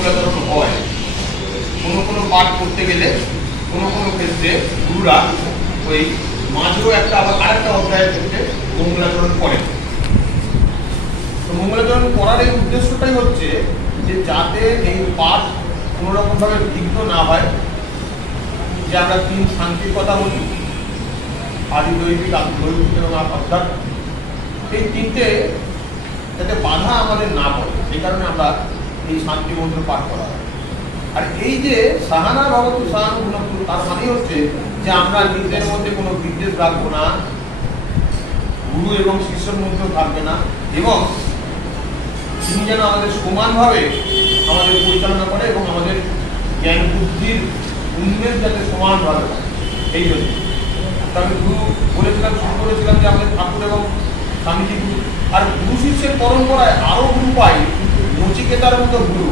মূলাচরণ হয়। কোনো পাঠ করতে গেলে কোনো ক্ষেত্রে গুরুরা ওই মাঝেও একটা আবার আরেকটা অধ্যায়ের ক্ষেত্রে মঙ্গলাচরণ করেন। তো মঙ্গলাচরণ করার এই উদ্দেশ্যটাই হচ্ছে যে যাতে এই পাঠ কোনো রকমভাবে বিঘ্ন না হয়। যে আমরা 3 শান্তির কথা বলি, আদি দৈবিক, আদি দৈবিক এবং অধ্যাত্ম, এই 3টে যাতে বাধা আমাদের না পড়ে সেই কারণে আমরা এই শান্তি মন্ত্র পাঠ করা হয়। আর এই যে সাহানা ভবতু সাহানুগুণতু, তার মানে হচ্ছে যে আমরা নিজেদের মধ্যে কোনো বিদ্বেষ রাখবো না, গুরু এবং শিষ্যের মধ্যেও থাকবে না, এবং তিনি যেন আমাদের সমানভাবে আমাদের পরিচালনা করে এবং আমাদের জ্ঞান বুদ্ধির উন্মেষ যাতে সমানভাবে হয়। এই জন্য তবে গুরু বলেছিলাম, শুরু করেছিলাম যে আমাদের ঠাকুর এবং স্বামীজি গুরু। আর গুরু শিষ্যের পরম্পরায় আরো গুরু পাই, নচিকেতার মতো গুরু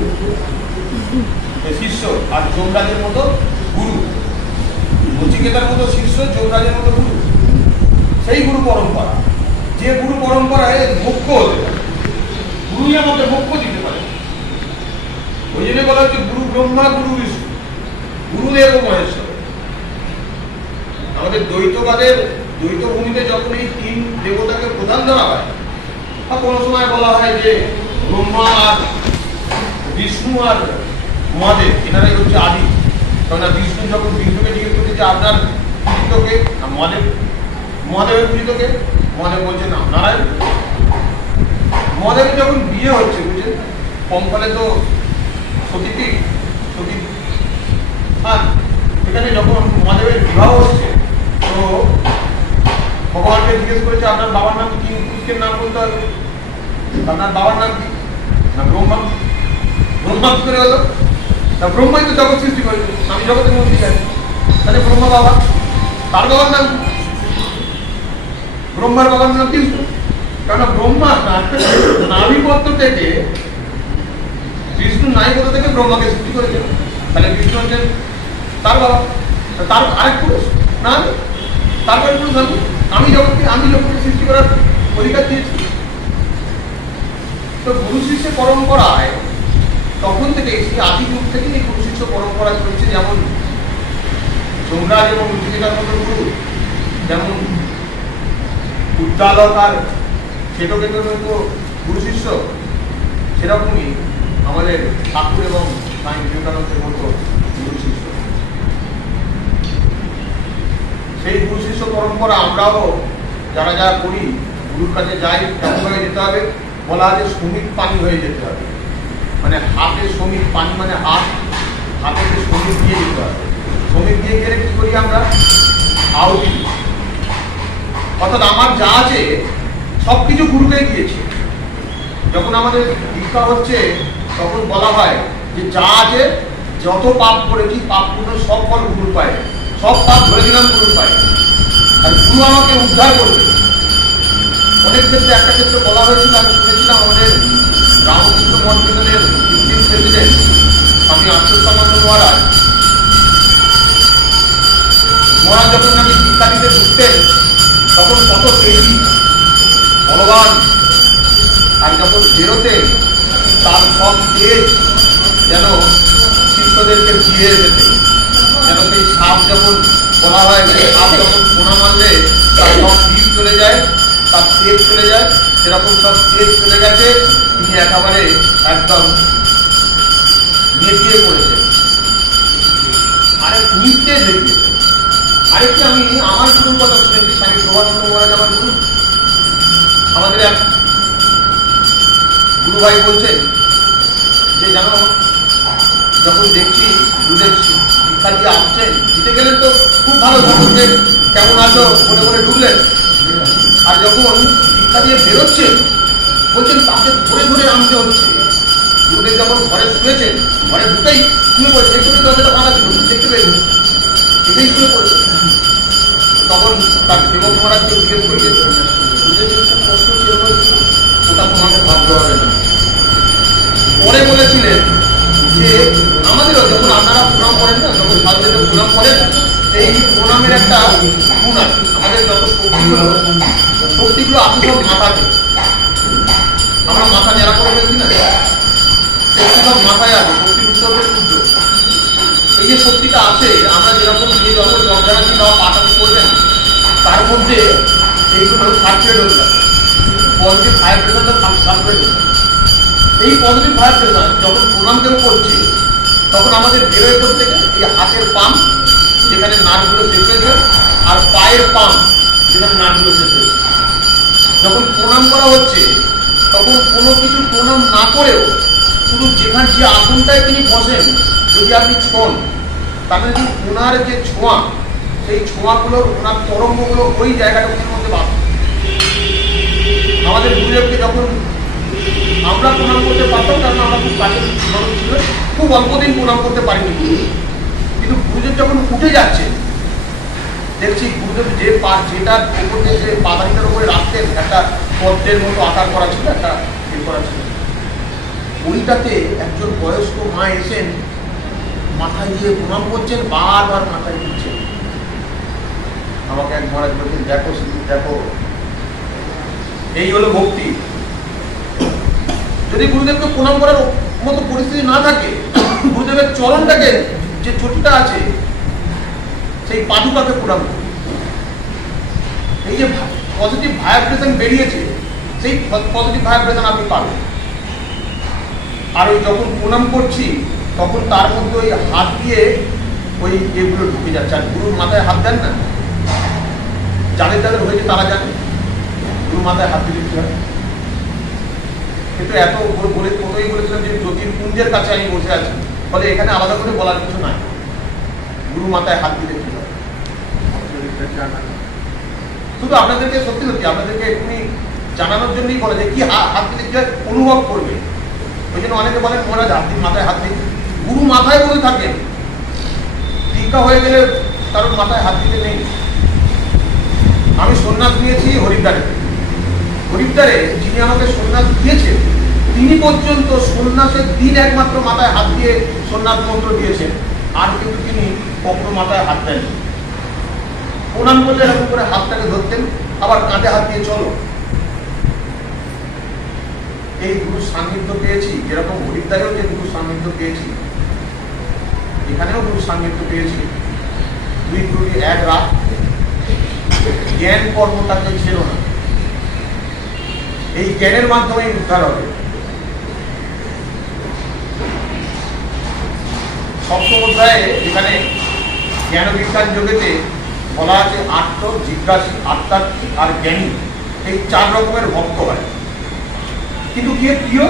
শিষ্য, আর যমরাজের মতো গুরু। নচিকেতার মতো শিষ্য, যমরাজের মতো গুরু, সেই গুরু পরম্পরা। যে গুরু পরম্পরায় মোক্ষ হতে পারে, গুরুই আমাদের মোক্ষ দিতে পারে। ওই জন্য বলা হচ্ছে গুরু ব্রহ্মা, গুরু বিষ্ণু, গুরুদেব মহেশ্বর। আমাদের দ্বৈতবাদের দ্বৈত ভূমিতে যখন এই 3 দেবতাকে প্রধান ধরা হয়, বা কোনো সময় বলা হয় যে ব্রহ্মা আর বিষ্ণু আর মহাদেব এনারাই হচ্ছে আদি। কারণ বিষ্ণু যখন বিষ্ণুকে জিজ্ঞেস করছে যে আপনার পূজিতকে, মহাদেবের পূজিতকে, মহাদেব বলছেন নারায়ণ। মহাদেবের যখন বিয়ে হচ্ছে, বুঝছেন, কমকালে তো সতী, হ্যাঁ, এখানে যখন মহাদেবের বিবাহ হচ্ছে, তো ভগবানকে জিজ্ঞেস করেছে আপনার বাবার নাম কি, পুরুষের নাম বলতে হবে, আপনার বাবার নাম কি? না ব্রহ্মা। ব্রহ্মা কি করে হলো? না ব্রহ্মাই তো জগৎ সৃষ্টি করেছে, আমি জগতের মধ্যে গেছি, তাহলে ব্রহ্মা বাবা। তার বাবার নাম ব্রহ্মার বাবার নাম কি? কেন ব্রহ্মা নাভিপত্র থেকে, বিষ্ণু নাভিপত্র থেকে ব্রহ্মাকে সৃষ্টি করেছে, তাহলে বিষ্ণু হচ্ছেন তার বাবা। তার আরেক পুরুষ না, তারপরে পুরুষ আমি জগৎকে সৃষ্টি করার অধিকার দিয়েছি। তো গুরু শিষ্য পরম্পরায় তখন থেকে, আদি যুগ থেকে এই গুরু শিষ্য পরম্পরা চলছে। যেমন যমরাজ এবং নচিকেতার মতো গুরু, যেমন উদ্দালক আর শ্বেতকেতুর মতো গুরু শিষ্য, সেরকমই আমাদের ঠাকুর এবং স্বামী বিবেকানন্দের মতো গুরু শিষ্য। সেই গুরু শিষ্য পরম্পরা আমরাও যারা যারা করি, গুরুর কাছে যাই, কেমন হয়ে যেতে হবে? বলা আছে শ্রমিক পানি হয়ে যেতে হবে। মানে হাতে শ্রমিক পানি, মানে হাতে শ্রমিক দিয়ে যেতে হবে। শ্রমিক দিয়ে গেলে কি করি আমরা? আহুতি। অর্থাৎ আমার যা আছে সবকিছু গুরুকে দিয়েছে। যখন আমাদের দীক্ষা হচ্ছে তখন বলা হয় যে যা আছে, যত পাপ করেছি পাপ পূর্ণ সব ফল গুরু পায়, সব পাপ ধরে দিলাম গুরু পায়, আর গুরু আমাকে উদ্ধার করবে। অনেক ক্ষেত্রে, একটা ক্ষেত্রে বলা হয়েছিল, আমি শুনেছিলাম আমাদের রামকৃষ্ণ মঠ মিশনের 15 প্রেসিডেন্ট স্বামী আত্মসানন্দ মহারাজ যখন আমি শিক্ষা দিতে ঢুকতেন তখন কত তেজি, বলবান, আর যখন বেরোতেন তার সব তেজ যেন শিষ্যদেরকে দিয়ে যেতে, যেন সেই সাপ যখন বলা হয়, সাপ যখন সোনা মারলে তার সব বিষ চলে যায়, তার তেজ চলে যায়, সেরকম সব তেজ চলে গেছে। তিনি একেবারে একদম নেতিয়ে পড়েছেন, আরেক নিস্তেজ হয়ে গিয়েছে। আরেকটি আমি আমার গুরুর কথা শুনেছি, স্বামী প্রভাতচন্দ্র মহারাজ আমার গুরু। আমাদের এক গুরু ভাই বলছেন যে জানো, যখন দেখছি গুরুদেব শিক্ষা দিয়ে আসছেন, দিতে গেলে তো খুব ভালো, সকলকে কেমন আছো মনে মনে ঢুকলেন, আর যখন শিক্ষা দিয়ে বেরোচ্ছেন বলছেন তাকে ধরে ধরে আনতে হচ্ছে। গুরুদেব যখন ঘরে শুয়েছেন, ঘরে ঢুকেই শুয়ে পড়েছে, একটু দরজাটা ফাঁকা ছিল, দেখতে পেয়েছেন, এটাই শুয়ে পড়েছে। তখন তার সেবক মহারাজকে জিজ্ঞেস করেছে, কষ্ট ছিল, ওটা তোমাকে ভাবতে হবে না। পরে বলেছিলেন যে আমাদেরও যখন আপনারা প্রণাম করেন না, যখন সাধুদেরকে প্রণাম করেন, এই প্রণামের একটা গুণ আছে। আমাদের যত শক্তিগুলো আছে সব মাথাতে, আমরা মাথা নেড়া করে ফেলছি না, শক্তি সব মাথায় আছে, শক্তির উৎস হচ্ছে সূর্য। এই যে শক্তিটা আছে, আমরা যেরকম যে যত জবদানাটি বা পাটাটি করবেন তার মধ্যে এইগুলো সার্কুলেট হতে থাকে, পজিটিভ ভাইব্রেশনটা সার্কুলেট হতে থাকে। এই পজিটিভ ভাইব্রেশন যখন প্রণাম কেউ করছে তখন আমাদের বেরোয় করতে থেকে এই হাতের পাম্প যেখানে নার্ভগুলো শেষ হয়েছে আর পায়ের পাম্প যেখানে নার্ভগুলো শেষ হয়েছে। যখন প্রণাম করা হচ্ছে তখন কোনো কিছু প্রণাম না করেও শুধু যেখানে যে আসনটায় তিনি বসেন যদি আপনি ছোঁন, তাহলে যদি ওনার যে ছোঁয়া, সেই ছোঁয়াগুলোর ওনার তরঙ্গগুলো ওই জায়গাটার মধ্যে বাস। আমাদের গুরুদেবকে যখন আমরা প্রণাম করতে পারতাম, কারণ আমরা খুব কাছে মানুষ ছিল, খুব অল্পদিন প্রণাম করতে পারিনি, কিন্তু গুরুদেব যখন উঠে যাচ্ছে দেখছি গুরুদেব যে যেটার উপর যে পাদানিটার উপরে রাখতেন একটা পদ্মের মতো আকার করা ছিল, একটা করা ছিল, ওইটাতে একজন বয়স্ক মা এসেন মাথায় দিয়ে প্রণাম করছেন, বারবার মাথায় দিচ্ছেন। আমাকে এক মহারাজ বলছেন, দেখো শুধু দেখো, এই হলো ভক্তি। যদি গুরুদেবকে প্রণাম করার মতো পরিস্থিতি না থাকে, গুরুদেবের চরণটাকে যে চটিটা আছে সেই পাদুকাকে প্রণাম করুন। এই যে পজিটিভ ভাইব্রেশন বেরিয়েছে, সেই পজিটিভ ভাইব্রেশন আপনি পাবেন। আর ওই যখন প্রণাম করছি তখন তার মধ্যে ওই হাত দিয়ে ওই এগুলো ঢুকে যাচ্ছে। আর গুরুর মাথায় হাত দেন না, যাদের যাদের হয়েছে তারা জানে গুরুর মাথায় হাত দিতে হয়। কিন্তু এত বলে কোথায় বলেছিলাম যে জ্যোতির্পুঞ্জের কাছে আমি বসে আছি, ফলে এখানে আলাদা করে বলার কিছু নাই। গুরু মাথায় হাত দিতে কি হয়, শুধু আপনাদেরকে সত্যি সত্যি আপনাদেরকে এখনই জানানোর জন্যই বলে যে কি হাত দিতে কি অনুভব করবে। ওই জন্য অনেকে বলেন মহারাজ হাত দিন, মাথায় হাত দিন। গুরু মাথায় বলে থাকেন, দীক্ষা হয়ে গেলে কারোর মাথায় হাত দিতে নেই। আমি সন্ন্যাস নিয়েছি হরিদ্বারে। হরিদ্বারে যিনি আমাকে সন্ন্যাস দিয়েছেন তিনি পর্যন্ত সন্ন্যাসের দিন একমাত্র মাথায় হাত দিয়ে সন্ন্যাস মন্ত্র দিয়েছেন, আর কিন্তু তিনি কখনো মাথায় হাত দেন। প্রণাম করলে এরকম করে হাতটাকে ধরতেন, আবার কাঁধে হাত দিয়ে চলো। এই গুরু সান্নিধ্য পেয়েছি, যেরকম হরিদ্বারেও যে গুরু সান্নিধ্য পেয়েছি, এখানেও গুরু সান্নিধ্য পেয়েছি। দুই গুরুই এক রাত, জ্ঞান কর্মটাকে ছিল না, এই জ্ঞানের মাধ্যমে উদ্ধার হবে। সপ্তম অধ্যায়ে এখানে জ্ঞান বিজ্ঞান যোগেতে বলা আছে আত্ম জিজ্ঞাসী, আত্মাত্মিক আর জ্ঞানী, এই চার রকমের ভক্ত হয়। কিন্তু কে প্রিয়?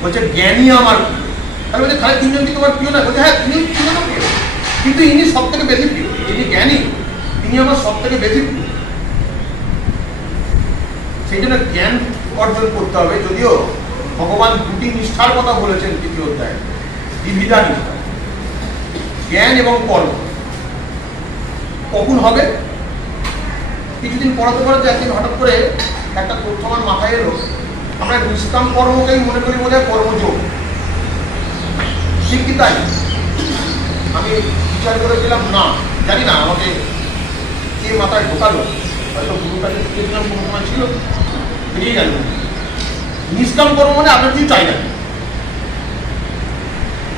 বলছে জ্ঞানী আমার প্রিয়। তাহলে বলছে তাহলে তিনজন কি তোমার প্রিয় না? বলছে হ্যাঁ তিনি তিনজন প্রিয়, কিন্তু ইনি সব থেকে বেশি প্রিয়। যিনি জ্ঞানী তিনি আমার সব থেকে বেশি প্রিয়। সেই জন্য জ্ঞান অর্জন করতে হবে। যদিও ভগবান দুটি নিষ্ঠার কথা বলেছেন তৃতীয় অধ্যায়ে, দ্বিবিধা নিষ্ঠা, জ্ঞান এবং কর্ম। কখন হবে? কিছুদিন পড়াতে পড়াতে একদিন হঠাৎ করে একটা তথ্য আমার মাথায় এলো, আমরা নিষ্কাম কর্মকেই মনে করি বোধ হয় কর্মযোগ, ঠিক কি তাই? আমি বিচার করেছিলাম না, জানি না আমাকে কে মাথায় ঢোকালো, হয়তো গুরুর কাছে শিখেছিলাম কোনো সময় ছিল, বেরিয়ে গেল। নিষ্কাম কর্ম মানে আপনার কিছু চাই না,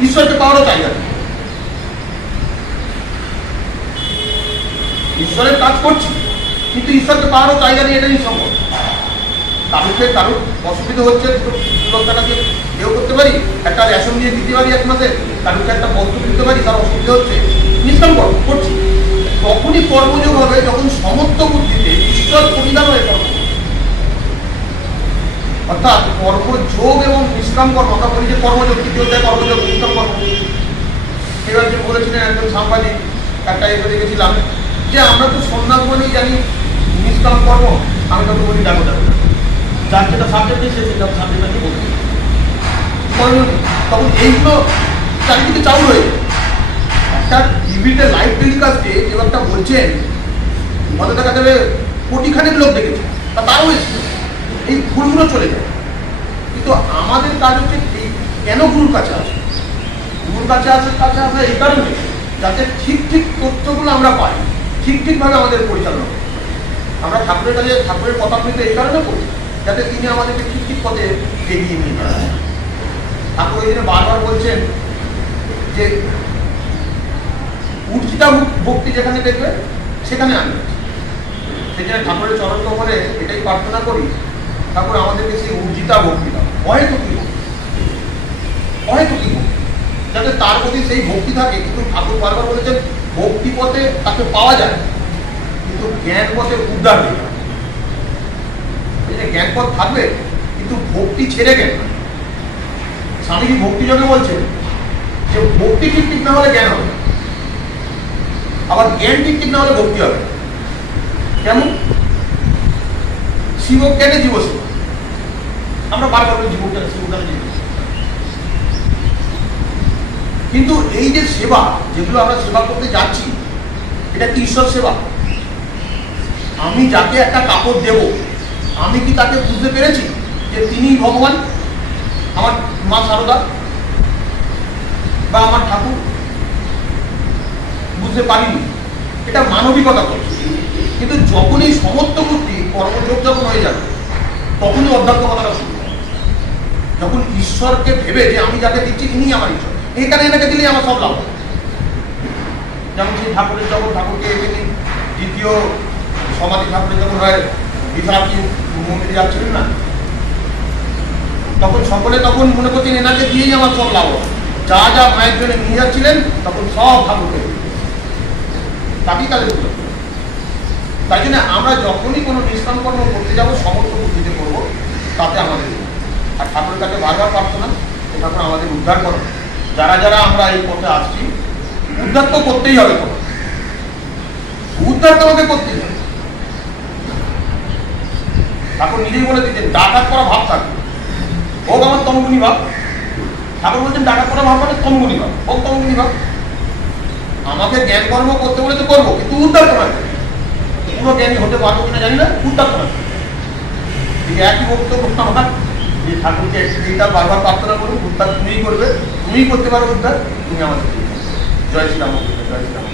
ঈশ্বরকে পাওয়ারও চাই না। ঈশ্বরের কাজ করছি কিন্তু ঈশ্বরকে পাওয়ারও চাহিদা নেই, এটাই সম্ভব। কারোর অসুবিধা হচ্ছে, টাকাকে কেউ করতে পারি, একটা রেশন দিয়ে দিতে পারি এক মাসে, কারোকে একটা বস্ত্র দিতে পারি, তার অসুবিধা হচ্ছে, নিষ্কাম কর্ম করছি। তখনই কর্মযোগ হবে যখন সমস্ত বুদ্ধিতে ঈশ্বর পরিধান হয়ে কর্ম। অর্থাৎ কর্মযোগ এবং নিষ্কাম কর্ম, আমরা বলি যে কর্মযোগ, তৃতীয় অধ্যায় কর্মযোগ, নিষ্কাম কর্ম। এবার যে বলেছিলেন একজন সাংবাদিক, একটা এসে দেখেছিলাম যে আমরা তো সন্ন্যাস মানেই জানি নিষ্কাম কর্ম, আমি তত বলি দেখো দেখো যার যেটা সাবজেক্ট সে সেটা সাবজেক্টটাকে বলছি। তখন এইগুলো চারিদিকে চাউল হয়ে একটা টিভিতে লাইভ টেলিকাস্টে কেউ একটা বলছেন, হয়তো দেখা যাবে কোটিখানেক লোক দেখেছে, তাও এসছে, এই ভুলগুলো চলে যায়। কিন্তু আমাদের কাজ হচ্ছে কেন গুরুর কাছে আসে? গুরুর কাছে আসে এই কারণে যাতে ঠিক ঠিক তথ্যগুলো আমরা পাই, ঠিক ঠিকভাবে আমাদের পরিচালনা করি। আমরা ঠাকুরের কাছে ঠাকুরের কথা বলতে এই কারণে করি যাতে তিনি আমাদেরকে ঠিক ঠিক পথে এগিয়ে নিয়ে যান। ঠাকুর ওই জন্য বারবার বলছেন যে উর্জিতা ভক্তি যেখানে দেখবে সেখানে আনবে। সেই জন্য ঠাকুরের চরণ কমলে এটাই প্রার্থনা করি, ঠাকুর আমাদেরকে সেই উর্জিতা ভক্তি দাও, অহেতুকি ভক্তি, অহেতুকি ভক্তি, যাতে তার প্রতি সেই ভক্তি থাকে। কিন্তু ঠাকুর বারবার বলেছেন ভক্তি পথে তাকে পাওয়া যায়, কিন্তু জ্ঞান পথে উদ্ধার হয়ে যায়। জ্ঞান পথ থাকবে কিন্তু ভক্তি ছেড়ে গেল। স্বামীজি ভক্তি যোগে বলছেন যে ভক্তি ঠিক ঠিক না হলে জ্ঞান হবে, আবার জ্ঞান ঠিক ঠিক না হলে ভক্তি হবে। কেমন? শিব জ্ঞানে জীব সেবা, আমরা বারবার জীবজ্ঞান শিবজ্ঞান জীব, কিন্তু এই যে সেবা যেগুলো আমরা সেবা করতে যাচ্ছি এটা কি ঈশ্বর সেবা? আমি যাকে একটা কাপড় দেব, আমি কি তাকে বুঝতে পেরেছি যে তিনিই ভগবান? আমার মা সারদা বা আমার ঠাকুর বুঝতে পারিনি, এটা মানবিকতা করছে। কিন্তু যখনই সমস্ত বুদ্ধি কর্মযোগ যখন হয়ে যাবে তখনই অধ্যাত্মকতাটা শুরু হবে। যখন ঈশ্বরকে ভেবে যে আমি যাকে দিচ্ছি ইনি আমার ঈশ্বর, এখানে এনাকে দিলেই আমার সব লাভ। যেমন সেই ঠাকুরের যখন ঠাকুরকে তিনি দ্বিতীয় সমাধি ঠাকুরের যখন হয় বিশালাক্ষী মন্দিরে যাচ্ছিলেন না, তখন সকলে তখন মনে করছেন এনাকে দিয়েই আমার সব লাভ, যা যা মায়ের জন্য নিয়ে যাচ্ছিলেন তখন সব ঠাকুরকে তাকেই তাদের দিল। তাই জন্য আমরা যখনই কোনো নিষ্কাম কর্ম করতে যাবো সমস্ত বুদ্ধিতে করবো, তাতে আমাদের আর ঠাকুরের কাছে বারবার প্রার্থনা ঠাকুর আমাদের উদ্ধার করো। যারা যারা আমরা এই পথে আসছি উদ্ধার তো করতেই হবে, উদ্ধার তোমাকে করতেই হবে। ঠাকুর নিজেই বলে দিচ্ছেন ডাকাত করা ভাব থাকবে, হোক আমার তমগুনি ভাব। ঠাকুর বলছেন ডাকাত করা ভাব মানে তমগুনি ভাব, হোক তমগুনি ভাব। আমাকে জ্ঞান কর্ম করতে বলে তো করবো, কিন্তু উদ্ধার তোমাকে, পুরো জ্ঞানী হতে পারবো কিনা জানি না, উদ্ধার তোমাকে। ঠিক একই বক্তব্য আমার যে ঠাকুরকে এইটা বারবার প্রার্থনা করুন, উদ্ধার তুমিই করবে, তুমিই করতে পারো উদ্ধার, তুমি আমাদের। জয় শ্রীরাম, জয় শ্রীরাম।